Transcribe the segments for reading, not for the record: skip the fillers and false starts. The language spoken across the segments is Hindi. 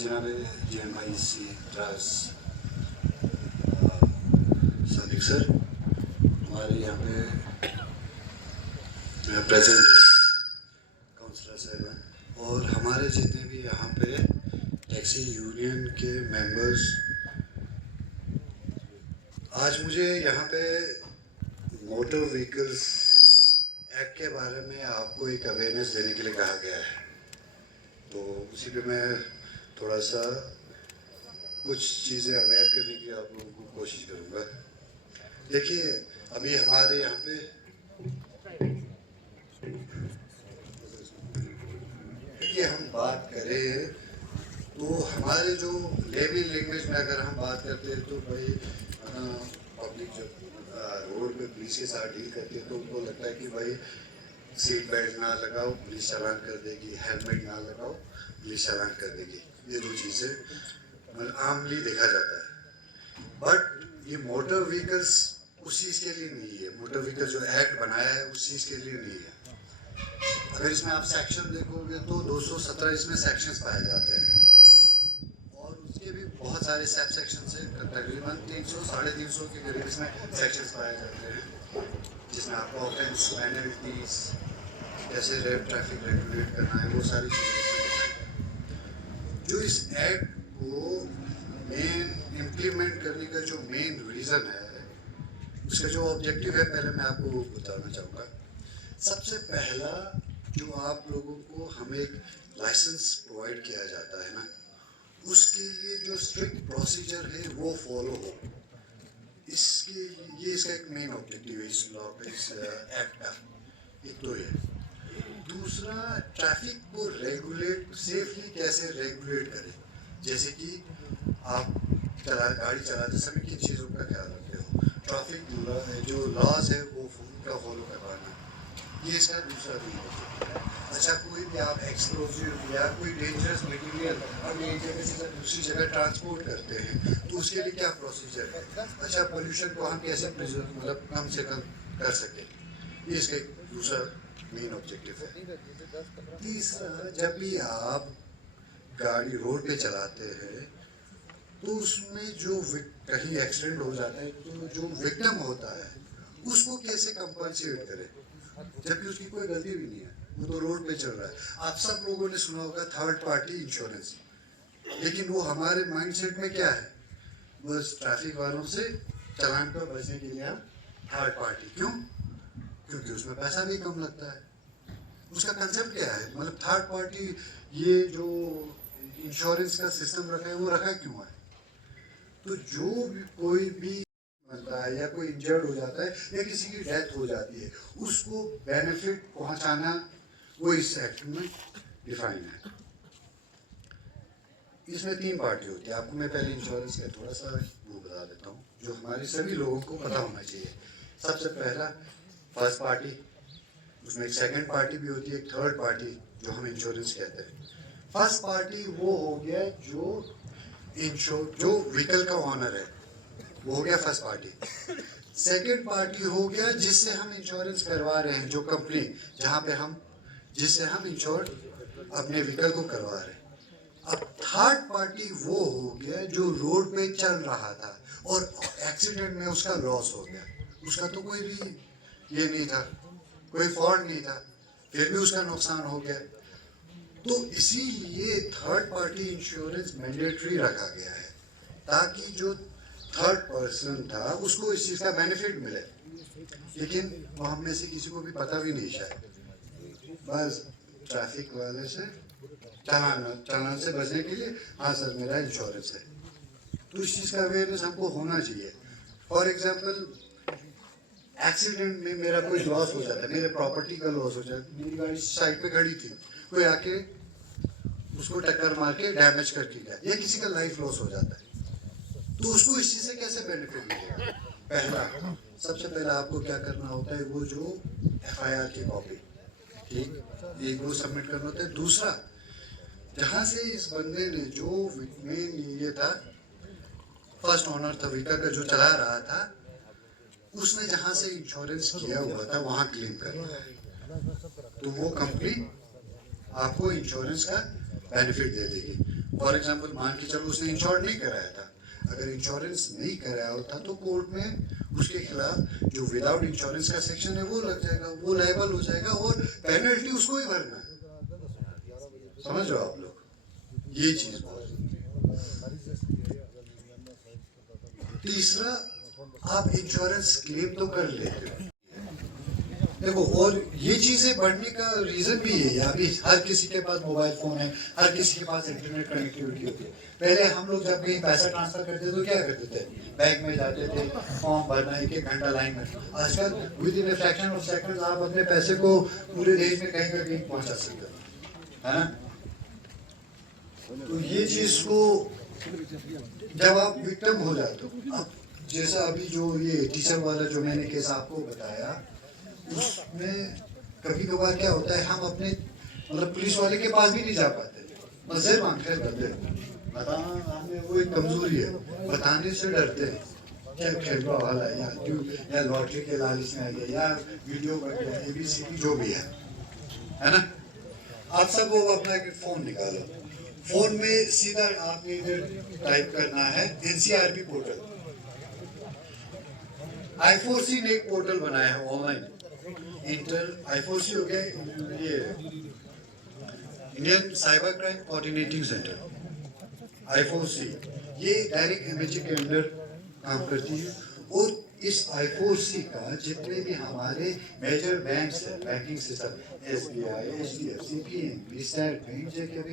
जनाब JMIC ट्रास सादिक सर हमारे यहाँ पे प्रेजेंट काउंसलर साहब हैं और हमारे जितने भी यहाँ पे टैक्सी यूनियन के मेंबर्स, आज मुझे यहाँ पे मोटर व्हीकल्स एक्ट के बारे में आपको एक अवेयरनेस देने के लिए कहा गया है, तो उसी पे मैं थोड़ा सा कुछ चीज़ें अवेयर करने की आप लोगों को कोशिश करूँगा। देखिए, अभी हमारे यहाँ पे ये हम बात करें तो हमारे जो लेवल लैंग्वेज में अगर हम बात करते हैं तो भाई पब्लिक जब रोड पे पुलिस के साथ डील करती है तो उनको लगता है कि भाई सीट बेल्ट ना लगाओ पुलिस चालान कर देगी, हेलमेट ना लगाओ पुलिस चालान कर देगी। ये दो चीज़ें मतलब आमली देखा जाता है, बट ये मोटर व्हीकल्स उस चीज़ के लिए नहीं है। मोटर व्हीकल जो एक्ट बनाया है उस चीज़ के लिए नहीं है। अगर इसमें आप सेक्शन देखोगे तो 217 इसमें सेक्शंस पाए जाते हैं और उसके भी बहुत सारे सब सेक्शन से तकरीबन 300-350 के करीब इसमें सेक्शंस पाए जाते हैं, जिसमें आपको ऑफेंस पेनल्टीज जैसे रेप ट्रैफिक रेगुलेट करना है, वो सारी चीज़ें जो इस एक्ट को मेन इम्प्लीमेंट करने का जो मेन रीज़न है, उसका जो ऑब्जेक्टिव है पहले मैं आपको बताना चाहूँगा। सबसे पहला जो आप लोगों को हमें एक लाइसेंस प्रोवाइड किया जाता है ना, उसके लिए जो स्ट्रिक्ट प्रोसीजर है वो फॉलो हो, इसके ये इसका एक मेन ऑब्जेक्टिव है इस लॉ पे, इस एक्ट का। एक तो ये, दूसरा ट्रैफिक को रेगुलेट सेफली कैसे रेगुलेट करें, जैसे कि आप गाड़ी चलाते समय किन चीज़ों का ख्याल रखते हो, ट्रैफिक जो लॉज है वो उनका फॉलो करवाना, ये इसका दूसरा भी है। अच्छा, कोई भी आप एक्सप्लोजिव या कोई डेंजरस मटेरियल हम एक जगह से दूसरी जगह ट्रांसपोर्ट करते हैं तो उसके लिए क्या प्रोसीजर है। अच्छा, पोल्यूशन को हम कैसे मतलब कम से कम कर सकें, ये इसका एक दूसरा मेन ऑब्जेक्टिव है। तीसरा, जब भी आप गाड़ी रोड पे चलाते हैं तो उसमें जो कहीं एक्सीडेंट हो जाता है तो जो विक्टिम होता है उसको कैसे कंपनसेट करें, जबकि उसकी कोई गलती भी नहीं है, वो तो रोड पे चल रहा है। आप सब लोगों ने सुना होगा थर्ड पार्टी इंश्योरेंस, लेकिन वो हमारे माइंडसेट में क्या है, बस ट्रैफिक वालों से चालान पर बचने के लिए हम थर्ड पार्टी, क्यों? क्योंकि उसमें पैसा भी कम लगता है। उसका कंसेप्ट क्या है, मतलब थर्ड पार्टी ये जो इंश्योरेंस का सिस्टम रखा है वो रखा क्यों है? तो जो भी कोई भी बनता है या कोई इंजर्ड हो जाता है या किसी की डेथ हो जाती है उसको बेनिफिट पहुंचाना वो इस एक्ट में डिफाइन है। इसमें 3 पार्टी होती है। आपको मैं पहले इंश्योरेंस का थोड़ा सा वो बता देता हूँ जो हमारे सभी लोगों को पता होना चाहिए। सबसे पहला फर्स्ट पार्टी, उसमें एक सेकंड पार्टी भी होती है, एक थर्ड पार्टी जो हम इंश्योरेंस कहते हैं। फर्स्ट पार्टी वो हो गया जो व्हीकल का ऑनर है, वो हो गया फर्स्ट पार्टी। सेकंड पार्टी हो गया जिससे हम इंश्योरेंस करवा रहे हैं, जो कंपनी जहाँ पे हम जिससे हम इंश्योर अपने व्हीकल को करवा रहे हैं। अब थर्ड पार्टी वो हो गया जो रोड पे चल रहा था और एक्सीडेंट में उसका लॉस हो गया, उसका तो कोई भी ये नहीं था, कोई फॉल्ट नहीं था, फिर भी उसका नुकसान हो गया। तो इसीलिए थर्ड पार्टी इंश्योरेंस मैंडेटरी रखा गया है ताकि जो थर्ड पर्सन था उसको इस चीज़ का बेनिफिट मिले, लेकिन वो हम में से किसी को भी पता भी नहीं शायद, बस ट्रैफिक वाले से चालान से बचने के लिए हाँ सर मेरा इंश्योरेंस है। तो इस चीज़ का अवेयरनेस हमको होना चाहिए। फॉर एग्जाम्पल, एक्सीडेंट में मेरा कोई लॉस हो जाता है, मेरे प्रॉपर्टी का लॉस हो जाता है, मेरी गाड़ी साइड पे खड़ी थी, कोई आके उसको टक्कर मार के डैमेज करके गया या किसी का लाइफ लॉस हो जाता है, तो उसको इस चीज़ से कैसे बेनिफिट मिलेगा? पहला, सबसे पहले आपको क्या करना होता है, वो जो FIR की कॉपी, ठीक, एक वो सबमिट करना होता है। दूसरा, जहाँ से इस बंदे ने जो मेन ये था, फर्स्ट ऑनर था वीका का जो चला रहा था, उसने जहाँ से इंश्योरेंस किया हुआ था वहाँ क्लेम करना है, तो वो कंपनी आपको इंश्योरेंस का बेनिफिट दे देगी। फॉर एग्जांपल मान के चलो उसने इंश्योर नहीं कराया था, अगर इंश्योरेंस नहीं कराया होता तो कोर्ट में उसके खिलाफ जो विदाउट इंश्योरेंस का सेक्शन है वो लग जाएगा, वो लायबल हो जाएगा और पेनल्टी उसको ही भरना है। समझ रहे हो आप लोग? ये चीज बहुत। तीसरा, आप इंश्योरेंस क्लेम तो कर लेते हो, देखो, और ये चीजें बढ़ने का रीजन भी है, अभी हर किसी के पास मोबाइल फोन है, हर किसी के पास इंटरनेट कनेक्टिविटी होती है। पहले हम लोग जब कहीं पैसा ट्रांसफर करते थे तो क्या करते थे, बैंक में जाते थे, फॉर्म भरना, एक एक घंटा लाइन में। आजकल with in a fraction of second आप अपने पैसे को पूरे देश में कहीं का कहीं पहुंचा सकते हो, है ना? तो ये चीज को जब आप विक्टिम हो जाते हो, अब जैसा अभी जो ये टीचर वाला जो मैंने केस आपको बताया, उसमें कभी कभार क्या होता है, हम अपने मतलब पुलिस वाले के पास भी नहीं जा पाते, मजे मांगते हैं, बताना हमें वो एक कमजोरी है, बताने से डरते हैं, क्या खेलवा वाला या लॉटरी के लालच में आ गया या वीडियो बन गया, ABCD जो भी है ना? आप सब वो अपना एक फोन निकालो, फोन में सीधा आपने इधर टाइप करना है NCRB पोर्टल। I4C ने एक पोर्टल बनाया है ऑनलाइन, I4C हो गया ये Indian cyber crime coordinating centre, I4C, ये डायरेक्ट इमेजिंग के अंदर काम करती है। और इस I4C का जितने भी हमारे मेजर बैंक्स है, banking system, SBI, HDFC, PNB, state bank, JKB,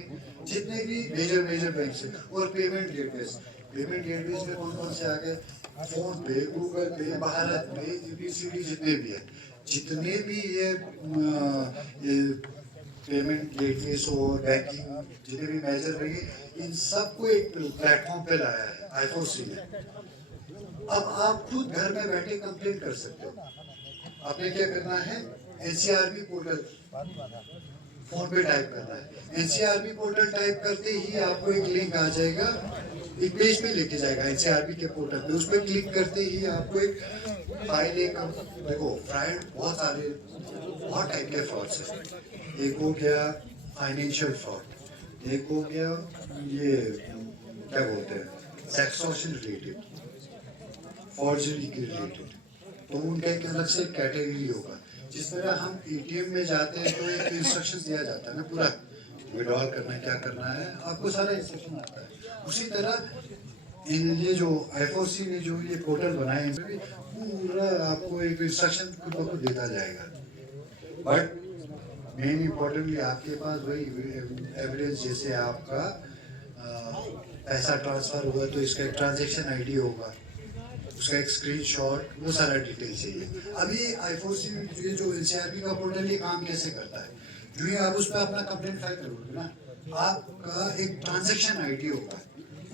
जितने भी मेजर बैंक्स है, और पेमेंट गेटवेज में कौन कौन से आ गए, फोन पे, गूगल पे, भारत पे, ABCD, जितने भी है, जितने भी ये पेमेंट गेटवेज और बैंकिंग जितने भी मेजर रहेंगे, इन सबको एक प्लेटफॉर्म पे लाया है I4C ने। अब आप खुद घर में बैठे कंप्लेन कर सकते हो। आपने क्या करना है, NCRB पोर्टल फोन पे टाइप करना है, NCRB पोर्टल टाइप करते ही आपको एक लिंक आ जाएगा, एक पेज पे लेके जाएगा NCRB के पोर्टल पे, उस पर क्लिक करते ही आपको एक फाइल, एक देखो फ्रॉड बहुत टाइप के फ्रॉड्स है, एक हो गया फाइनेंशियल फ्रॉड, एक हो गया ये क्या बोलते हैं सेक्सटॉर्शन रिलेटेड, फॉर्जरी के रिलेटेड, तो उनका एक अलग से कैटेगरी होगा। जिस तरह हम ATM में जाते हैं तो एक इंस्ट्रक्शन दिया जाता है ना, पूरा विड्रॉल करना है, क्या करना है, आपको सारा इंस्ट्रक्शन आता है। उसी तरह ये जो I4C ने जो ये पोर्टल बनाए हैं, पूरा आपको एक इंस्ट्रक्शन खुद को देता जाएगा। बट मेन इम्पोर्टेंटली आपके पास वही एविडेंस, जैसे आपका पैसा ट्रांसफर हुआ तो इसका एक ट्रांजैक्शन ID होगा, उसका एक स्क्रीनशॉट, वो सारा डिटेल चाहिए। अब ये I4C ये जो NCRB का पोर्टल ये काम कैसे करता है, जो ही आप उस पर अपना कंप्लेंट फाइल करोगे ना, आपका एक ट्रांजैक्शन ID होगा,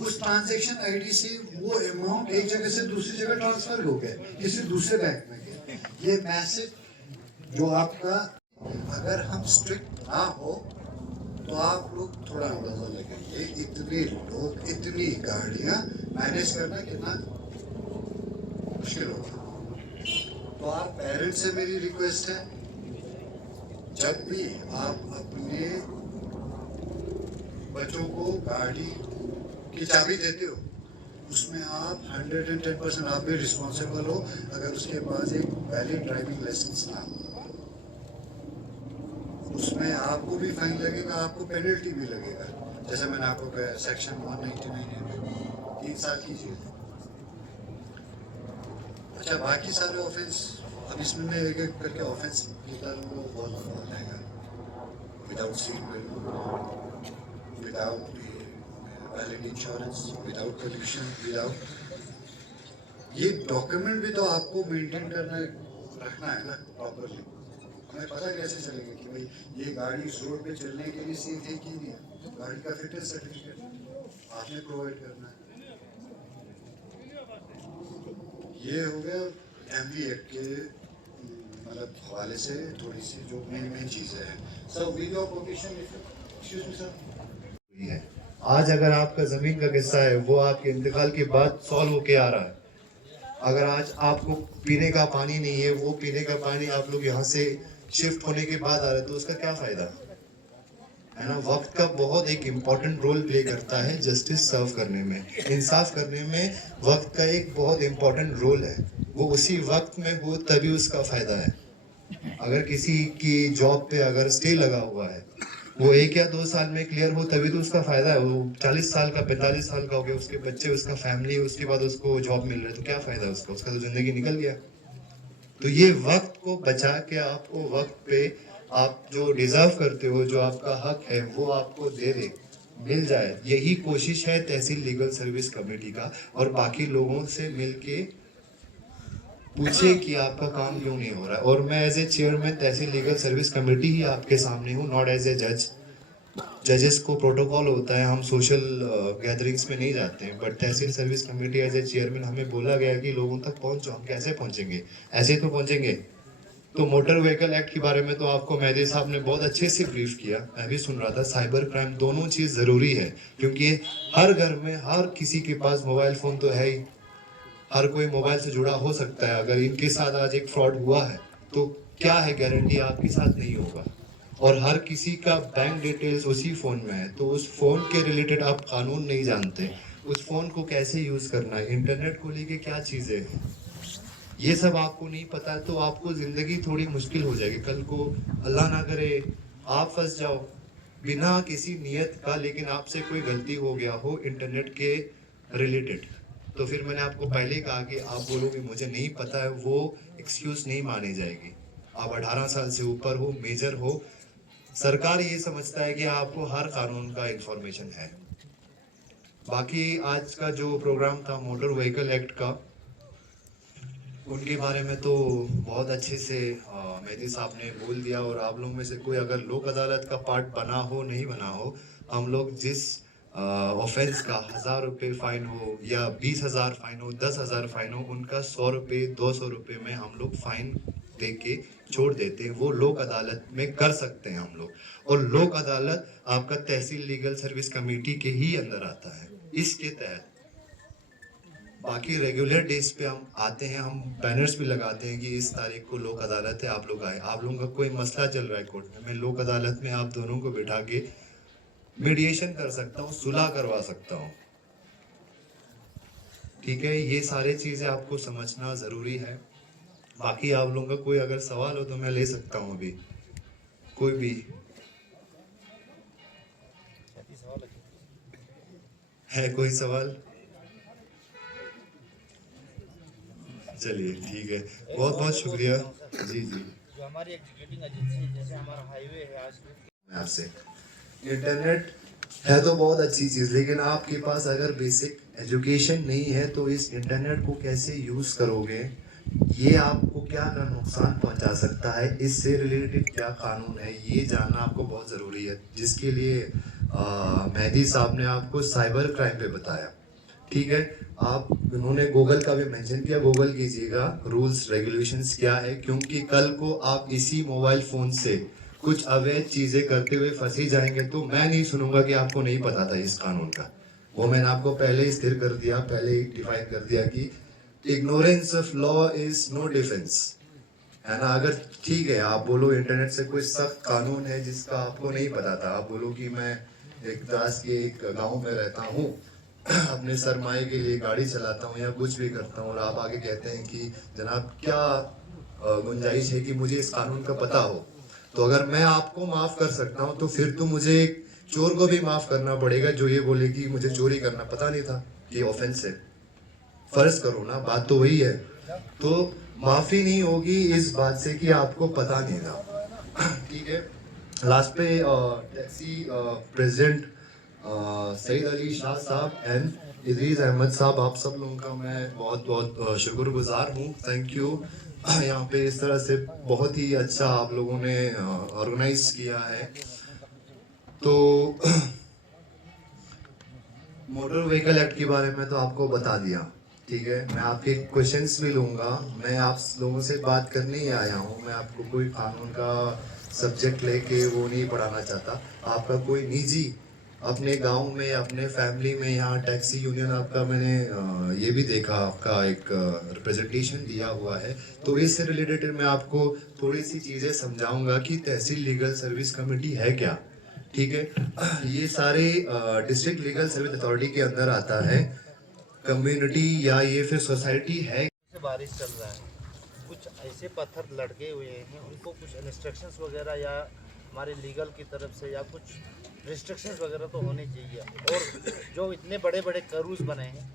उस ट्रांजैक्शन ID से वो अमाउंट एक जगह से दूसरी जगह ट्रांसफर हो गया, किसी दूसरे बैंक में गया, ये मैसेज जो आपका, अगर हम स्ट्रिक्ट ना हो तो आप लोग थोड़ा अंदाजा लगाइए, इतने लोग, इतनी गाड़ियां मैनेज करना कितना मुश्किल होगा। तो आप पेरेंट्स से मेरी रिक्वेस्ट है, जब भी आप अपने बच्चों को गाड़ी की चाबी देते हो, उसमें आप 110% आप भी रिस्पॉन्सिबल हो, अगर उसके पास एक वैलिड ड्राइविंग लाइसेंस ना हो, उसमें आपको भी फाइन लगेगा, आपको पेनल्टी भी लगेगा, जैसे मैंने आपको कहा सेक्शन 199 है, 3 साल की जेल। अच्छा, बाकी सारे ऑफेंस अब इसमें मैं एक एक करके ऑफेंस लिखता रहूँगा, बहुत लंबा हो जाएगा। Without seat belt, without valid insurance, without pollution, without ये डॉक्यूमेंट भी तो आपको मेंटेन करना रखना है ना प्रॉपरली। हमें पता कैसे चलेगा कि भाई ये गाड़ी इस रोड पे चलने के लिए सेफ है कि नहीं है, गाड़ी का फिटनेस सर्टिफिकेट आपने प्रोवाइड करना है। ये हो गया एमवी एक्ट के मतलब हवाले से थोड़ी सी जो मेन चीज़ें हैं। Sir video protection excuse me sir है। आज अगर आपका ज़मीन का किस्सा है वो आपके इंतकाल के बाद सॉल्व होके आ रहा है। अगर आज आपको पीने का पानी नहीं है, वो पीने का पानी आप लोग यहाँ से शिफ्ट होने के बाद आ रहे हैं, तो उसका क्या फ़ायदा है ना। वक्त का बहुत एक इम्पॉर्टेंट रोल प्ले करता है जस्टिस सर्व करने में, इंसाफ करने में। वक्त का एक बहुत इम्पॉर्टेंट रोल है। वो उसी वक्त में हो तभी उसका फ़ायदा है। अगर किसी की जॉब पे अगर स्टे लगा हुआ है, वो 1 या 2 साल में क्लियर हो तभी तो उसका फायदा है। वो 40 साल का 45 साल का हो गया, उसके बच्चे, उसका फैमिली, उसके बाद उसको जॉब मिल रहा है, तो क्या फायदा उसका, उसका तो जिंदगी निकल गया। तो ये वक्त को बचा के आपको वक्त पे आप जो डिजर्व करते हो, जो आपका हक है, वो आपको दे दे, मिल जाए, यही कोशिश है तहसील लीगल सर्विस कमेटी का। और बाकी लोगों से मिलके पूछे कि आपका काम क्यों नहीं हो रहा है। और मैं एज ए चेयरमैन तहसील लीगल सर्विस कमेटी ही आपके सामने हूँ, नॉट एज ए जज। जजेस को प्रोटोकॉल होता है, हम सोशल गैदरिंग्स में नहीं जाते हैं, but tehsil service committee as a chairman हमें बोला गया कि लोगों तक पहुंचो। हम कैसे पहुंचेंगे, ऐसे तो पहुंचेंगे। तो मोटर व्हीकल एक्ट के बारे में तो आपको मेहदी साहब ने बहुत अच्छे से ब्रीफ किया, मैं भी सुन रहा था। साइबर क्राइम दोनों चीज़ ज़रूरी है, क्योंकि हर घर में हर किसी के पास मोबाइल फ़ोन तो है ही, हर कोई मोबाइल से जुड़ा हो सकता है। अगर इनके साथ आज एक फ्रॉड हुआ है तो क्या है गारंटी आपके साथ नहीं होगा। और हर किसी का बैंक डिटेल्स उसी फ़ोन में है, तो उस फ़ोन के रिलेटेड आप कानून नहीं जानते, उस फ़ोन को कैसे यूज़ करना है, इंटरनेट को लेके क्या चीज़ें हैं, ये सब आपको नहीं पता, तो आपको ज़िंदगी थोड़ी मुश्किल हो जाएगी। कल को अल्लाह ना करे आप फंस जाओ बिना किसी नियत का, लेकिन आपसे कोई गलती हो गया हो इंटरनेट के रिलेटेड, तो फिर मैंने आपको पहले कहा कि आप बोलोगे मुझे नहीं पता है, वो एक्सक्यूज़ नहीं मानी जाएगी। आप 18 साल से ऊपर हो, मेजर हो, सरकार ये समझता है कि आपको हर कानून का इंफॉर्मेशन है। बाकी आज का जो प्रोग्राम था मोटर व्हीकल एक्ट का, उनके बारे में तो बहुत अच्छे से मेहदी साहब ने बोल दिया। और आप लोगों में से कोई अगर लोक अदालत का पार्ट बना हो नहीं बना हो, हम लोग जिस ऑफेंस का 1000 रुपये फाइन हो या 20,000 फाइन हो, 10,000 फाइन हो, उनका 100 रुपये 200 रुपये में हम लोग फाइन दे के छोड़ देते हैं। वो लोक अदालत में कर सकते हैं हम लोग। और लोक अदालत आपका तहसील लीगल सर्विस कमेटी के ही अंदर आता है, इसके तहत। बाकी रेगुलर डेज पे हम आते हैं, हम बैनर्स भी लगाते हैं कि इस तारीख को लोक अदालत है, आप लोग आए। आप लोगों का कोई मसला चल रहा है कोर्ट में, मैं लोक अदालत में आप दोनों को बिठा के मीडिएशन कर सकता हूँ, सुलह करवा सकता हूँ। ठीक है, ये सारी चीज़ें आपको समझना ज़रूरी है। बाकी आप लोगों का कोई अगर सवाल हो तो मैं ले सकता हूँ अभी, कोई भी है कोई सवाल। चलिए ठीक है, बहुत बहुत शुक्रिया। जी जी, जो हमारी एग्जीक्यूटिंग एजेंसी है, जैसे हमारा हाईवे है आज मैं आपसे, इंटरनेट है तो बहुत अच्छी चीज़, लेकिन आपके पास अगर बेसिक एजुकेशन नहीं है तो इस इंटरनेट को कैसे यूज़ करोगे, ये आपको क्या नुकसान पहुंचा सकता है, इससे रिलेटेड क्या कानून है, ये जानना आपको बहुत ज़रूरी है। जिसके लिए मेहदी साहब ने आपको साइबर क्राइम पे बताया। ठीक है, आप, उन्होंने गूगल का भी मेंशन किया, गूगल कीजिएगा रूल्स रेगुलेशंस क्या है, क्योंकि कल को आप इसी मोबाइल फ़ोन से कुछ अवैध चीज़ें करते हुए फंसी जाएंगे तो मैं नहीं सुनूंगा कि आपको नहीं पता था इस कानून का। वो मैंने आपको पहले ही स्थिर कर दिया, पहले ही डिफाइन कर दिया कि ignorance of law is no defence, है ना। अगर ठीक है आप बोलो इंटरनेट से कोई सख्त कानून है जिसका आपको नहीं पता था, आप बोलो कि मैं एक दास के एक गांव में रहता हूँ, अपने सरमाए के लिए गाड़ी चलाता हूँ या कुछ भी करता हूँ, और आप आगे कहते हैं कि जनाब क्या गुंजाइश है कि मुझे इस कानून का पता हो, तो अगर मैं आपको माफ़ कर सकता हूँ तो फिर तो मुझे एक चोर को भी माफ़ करना पड़ेगा जो ये बोले कि मुझे चोरी करना पता नहीं था, ये ऑफेंस है। फर्ज करो ना, बात तो वही है। तो माफ़ी नहीं होगी इस बात से कि आपको पता नहीं था। ठीक है, लास्ट पे टैक्सी प्रेसिडेंट सईद अली शाह साहब एंड इदरीस अहमद साहब, आप सब लोगों का मैं बहुत बहुत शुक्रगुजार हूँ, थैंक यू। यहाँ पे इस तरह से बहुत ही अच्छा आप लोगों ने ऑर्गेनाइज किया है। तो मोटर व्हीकल एक्ट के बारे में तो आपको बता दिया, ठीक है, मैं आपके क्वेश्चंस भी लूँगा। मैं आप लोगों से बात करने ही आया हूँ। मैं आपको कोई कानून का सब्जेक्ट लेके वो नहीं पढ़ाना चाहता। आपका कोई निजी अपने गांव में, अपने फैमिली में, यहाँ टैक्सी यूनियन आपका मैंने ये भी देखा, आपका एक रिप्रेजेंटेशन दिया हुआ है। तो इससे रिलेटेड मैं आपको थोड़ी सी चीज़ें समझाऊंगा कि तहसील लीगल सर्विस कमेटी है क्या। ठीक है, ये सारे डिस्ट्रिक्ट लीगल सर्विस अथॉरिटी के अंदर आता है। कम्युनिटी या ये फिर सोसाइटी है। से बारिश चल रहा है, कुछ ऐसे पत्थर लटके हुए हैं, उनको कुछ इंस्ट्रक्शंस वगैरह या हमारे लीगल की तरफ से या कुछ रिस्ट्रिक्शंस वगैरह तो होने चाहिए। और जो इतने बड़े बड़े करूज बने हैं,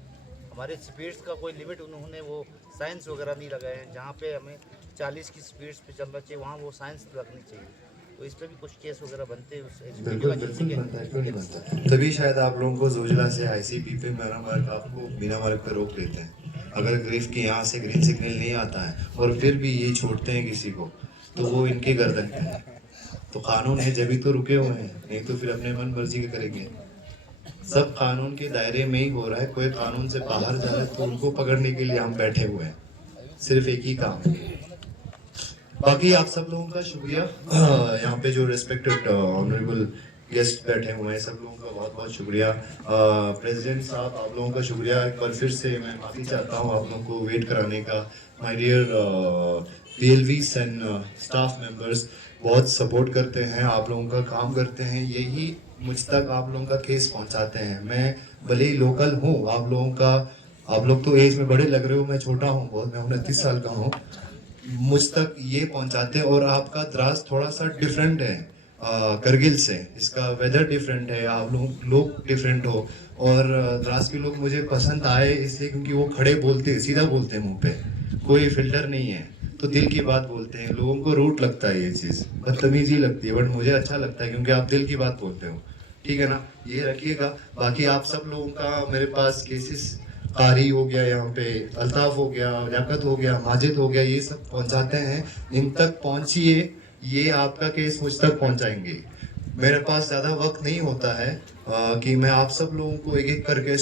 हमारे स्पीड्स का कोई लिमिट उन्होंने वो साइंस वगैरह नहीं लगाए हैं। जहाँ पे हमें 40 की स्पीड्स पे चलना चाहिए, वहाँ वो साइंस लगनी चाहिए। तो इस पे भी कुछ केस वगैरह बनते हैं उस बिल्कुल बिल्कुल बनता है, क्यों नहीं बनता। तभी शायद आप लोगों को जोजिला से आईसीपी पे बिना मार्ग आपको बिना मार्ग पे रोक देते हैं। अगर ग्रीफ के यहाँ से ग्रीन सिग्नल नहीं आता है और फिर भी ये छोड़ते हैं किसी को, तो वो इनके गर्दन पे है। तो कानून है जब भी तो रुके हुए हैं, नहीं तो फिर अपने मन मर्जी के करेंगे। सब कानून के दायरे में ही हो रहा है। कोई कानून से बाहर जा रहा है तो उनको पकड़ने के लिए हम बैठे हुए हैं। सिर्फ एक ही काम है। बाकी आप सब लोगों का शुक्रिया। यहाँ पे जो रिस्पेक्टेड ऑनरेबल गेस्ट बैठे हुए हैं, सब लोगों का बहुत बहुत शुक्रिया। प्रेसिडेंट साहब, आप लोगों का शुक्रिया। एक बार फिर से मैं माफ़ी चाहता हूँ आप लोगों को वेट कराने का। My dear PLVs and staff members बहुत सपोर्ट करते हैं, आप लोगों का काम करते हैं, यही मुझ तक आप लोगों का केस पहुँचाते हैं। मैं भले ही लोकल हूँ, आप लोग तो एज में बड़े लग रहे हो, मैं छोटा हूँ बहुत, मैं 29 साल का हूँ। मुझ तक ये पहुंचाते हैं। और आपका द्रास थोड़ा सा डिफरेंट है करगिल से, इसका वेदर डिफरेंट है, आप लोग डिफरेंट हो। और द्रास के लोग मुझे पसंद आए इसलिए क्योंकि वो खड़े बोलते हैं, सीधा बोलते हैं, मुंह पे कोई फिल्टर नहीं है, तो दिल की बात बोलते हैं। लोगों को रूट लगता है, ये चीज़ बदतमीजी लगती है, बट मुझे अच्छा लगता है क्योंकि आप दिल की बात बोलते हो। ठीक है ना, ये रखिएगा। बाकी आप सब लोगों का मेरे पास केसेस, कारी हो गया, यहाँ पे अल्ताफ हो गया, लियाकत हो गया, माजिद हो गया, ये सब पहुंचाते हैं। इन तक पहुंचिए, ये आपका केस मुझ तक पहुंचाएंगे। मेरे पास ज़्यादा वक्त नहीं होता है कि मैं आप सब लोगों को एक एक करके